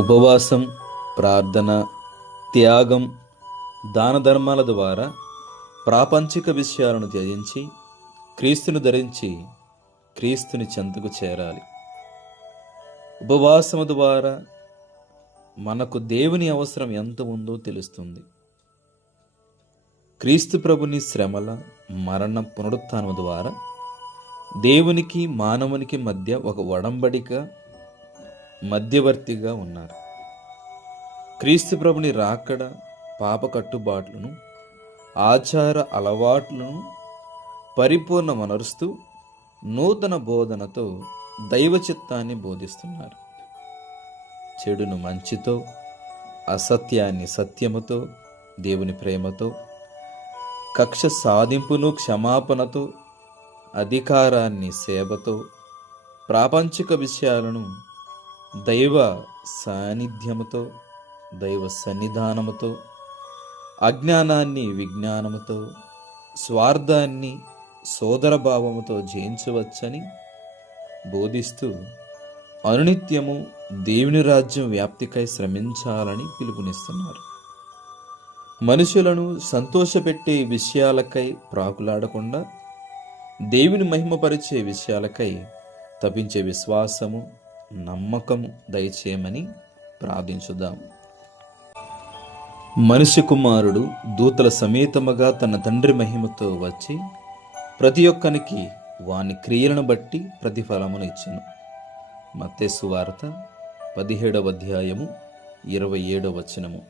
ఉపవాసం, ప్రార్థన, త్యాగం, దాన ధర్మాల ద్వారా ప్రాపంచిక విషయాలను త్యజించి క్రీస్తును ధరించి క్రీస్తుని చెంతకు చేరాలి. ఉపవాసము ద్వారా మనకు దేవుని అవసరం ఎంత ఉందో తెలుస్తుంది. క్రీస్తు ప్రభుని శ్రమల, మరణ, పునరుత్థానము ద్వారా దేవునికి మానవునికి మధ్య ఒక ఒడంబడిక మధ్యవర్తిగా ఉన్నారు. క్రీస్తు ప్రభుని రాకడ పాప కట్టుబాట్లను, ఆచార అలవాట్లను పరిపూర్ణమనరుస్తూ నూతన బోధనతో దైవ చిత్తాన్ని బోధిస్తున్నారు. చెడును మంచితో, అసత్యాన్ని సత్యముతో, దేవుని ప్రేమతో, కక్ష సాధింపును క్షమాపణతో, అధికారాన్ని సేవతో, ప్రాపంచిక విషయాలను దైవ సాన్నిధ్యముతో, దైవ సన్నిధానముతో, అజ్ఞానాన్ని విజ్ఞానముతో, స్వార్థాన్ని సోదరభావముతో జయించవచ్చని బోధిస్తూ అనునిత్యము దేవుని రాజ్యం వ్యాప్తికై శ్రమించాలని పిలుపునిస్తున్నారు. మనుషులను సంతోషపెట్టే విషయాలకై ప్రాకులాడకుండా దేవుని మహిమపరిచే విషయాలకై తపించే విశ్వాసము, నమ్మకము దయచేయమని ప్రార్థించుదాం. మనిషి కుమారుడు దూతల సమేతముగా తన తండ్రి మహిమతో వచ్చి ప్రతి ఒక్కనికి వాని క్రియలను బట్టి ప్రతిఫలమును ఇచ్చెను. మత్తయి సువార్త 17వ అధ్యాయము 27వ వచనము.